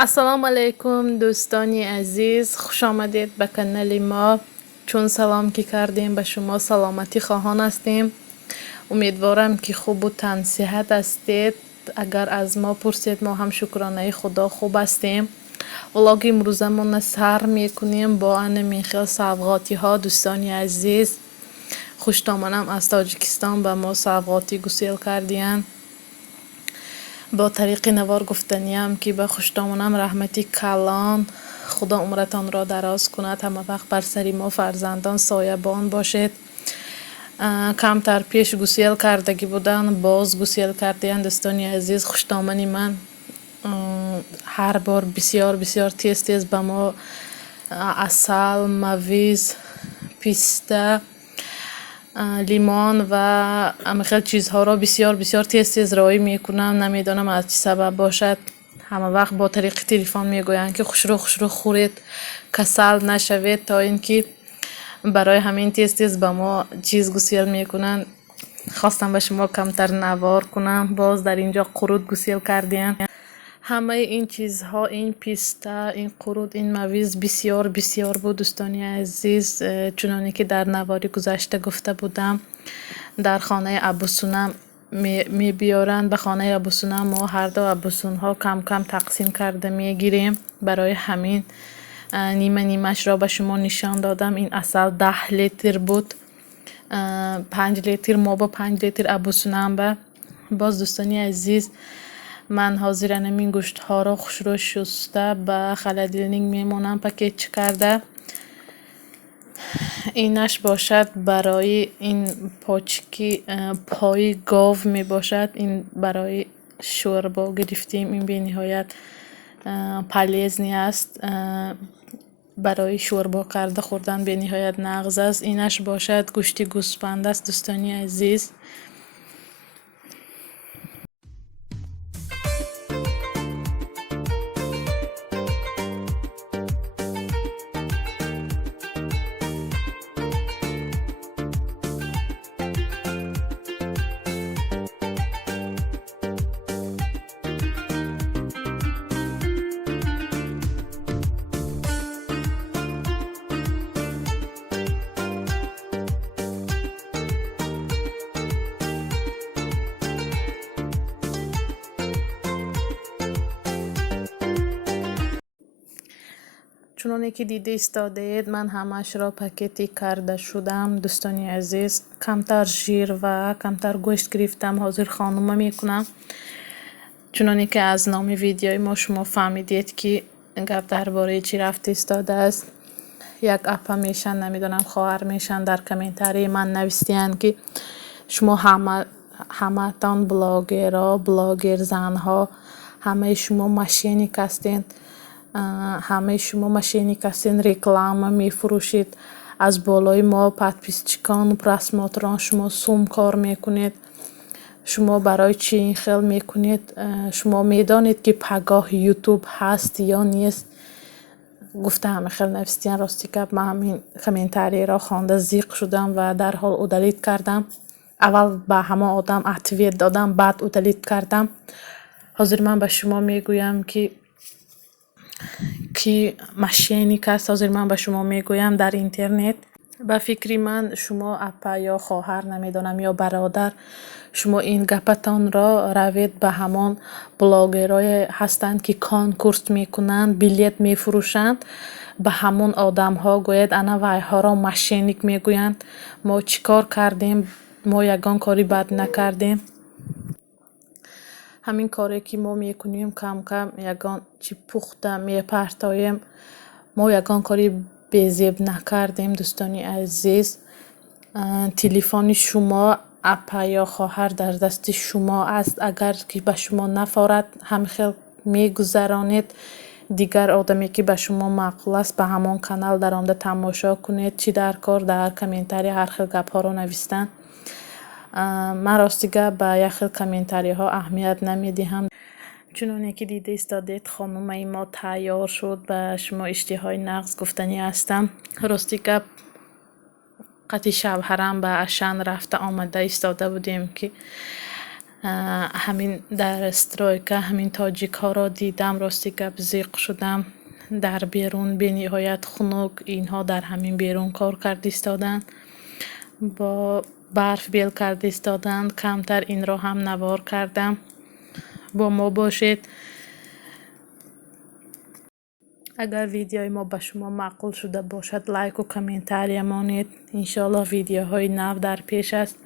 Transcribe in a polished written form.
السلام علیکم دوستانی عزیز، خوش آمدید به کانال ما. چون سلام که کردیم به شما سلامتی خواهان هستیم. امیدوارم که خوب و تن صحت هستید. اگر از ما پرسید ما هم شکرانه خدا خوب هستیم. ولاگ امروزمون سر میکنیم با انمی خیلی سوغاتی ها. دوستانی عزیز خوشتامنم از تاجیکستان به ما سوغاتی گسیل کردین. با طریق نوار گفتنیم که به خوشتامنم رحمتی کلان، خدا عمرتان را دراز کند، همه وقت بر سری ما فرزندان سایبان باشید. کمتر پیش گسیل کردگی بودن، باز گسیل کردین. دوستانی عزیز خوشتامنی من هر بار بسیار بسیار تیز به ما عسل، مویز، پیسته، لیمان و خیلی چیزها را بسیار بسیار تیز رایی میکنم. نمیدانم از چه سبب باشد. همه وقت با طریق تلفن میگویند که خوش رو خورید، کسل نشوید، تا اینکه برای همین تیز به ما چیز گسیل میکنن. خواستم به شما کمتر نوار کنم. باز در اینجا قرود گسیل کردین. همه این چیزها، این پیسته، این قرود، این مویز بسیار بسیار بود دوستانی عزیز. چنانی که در نواری گذشته گفته بودم، در خانه ابوسونم می بیارن. به خانه ابوسونم ما هر دو ابوسون ها کم کم تقسیم کرده میگیریم. برای همین نیمه نیمش را به شما نشان دادم. این اصل 10 لیتر بود. 5 لیتر ما با 5 لیتر ابوسونم به. باز دوستانی عزیز من حاضرن این گوشت ها را خوش رو شسته به خلدیلنینگ میمونم پکیج کرده. اینش باشد برای این پاچکی پای گاو می باشد. این برای شوربا گرفتیم. این به نهایت پلیزنی است. برای شوربا کرده خوردن به نهایت نغز است. اینش باشد گوشت گوسفند است دوستانی عزیز. چونانی که دیده ایستاده اید من همش را پاکتی کرده شدم دوستانی عزیز. کمتر ژیر و کمتر گوشت گرفتم. حاضر خانومه میکنم. چونانی که از نام ویدیوی ما شما فهمیدید که گپ درباره چی رفت ایستاده است. یک اپا میشن، نمیدونم خواهر میشن، در کامنتاری من نوشتین که شما همه تان بلاگرها، بلاگر زنها، همه شما ماشینیک هستین. همه شما ماشینیک هستین، رکلام میفروشید. از بالای ما پادپیسچکان و پراسماتران شما سوم کار میکنید. شما برای چی این خیل میکنید؟ شما میدانید که پگاه یوتیوب هست یا نیست؟ گفته همه خیل نوشتین. راستی که من همین کامنتاری را خوانده زیق شدم و در حال او دلیت کردم. اول به همه آدم اتویت دادم، بعد او دلیت کردم. حاضر من به شما میگویم که ماشینیک است. حاضر من به شما میگویم در اینترنت. به فکری من شما اپا یا خواهر، نمیدونم، یا برادر، شما این گپتان را روید به همان بلاگرای هستند که کانکورس میکنند، بلیت میفروشند. به همون آدم ها گوید انا وای ها را ماشینیک میگویند. ما چیکار کردیم؟ ما یگان کاری بد نکردیم. همین کاری که ما میکنیم کم کم یگان چی پخته میپرتاییم. ما یگان کاری بزیب نکردیم. دوستانی عزیز، تلفن شما اپا یا خواهر در دست شما است. اگر که به شما نفارد همخیل میگذرانید. دیگر آدمی که به شما معقول است به همان کانال در آمده تماشا کنید. چی در کار در کامنتاری هر خیل گپ ها رو نوشتن. من راستیگه به یک خیل کامنتاری ها اهمیت نمیدهم. چونانه که دیده استادید خانم ما تیار شد. به شما اشتهای نقص گفتنی هستم. راستیگه قطعی شوهرم به اشن رفته آمده ایستاده بودیم که همین در استرایکه همین تاجیک ها را دیدم. راستی که زیق شدم. در بیرون به نهایت خنک اینها در همین بیرون کار کرد ایستادن، با برف بیل کرد ایستادن. کمتر این را هم نوار کردم. با ما باشید. اگر ویدیوی ما به شما معقول شده باشد لایک و کامنتاری مانید. انشالله ویدیوهای نو در پیش است.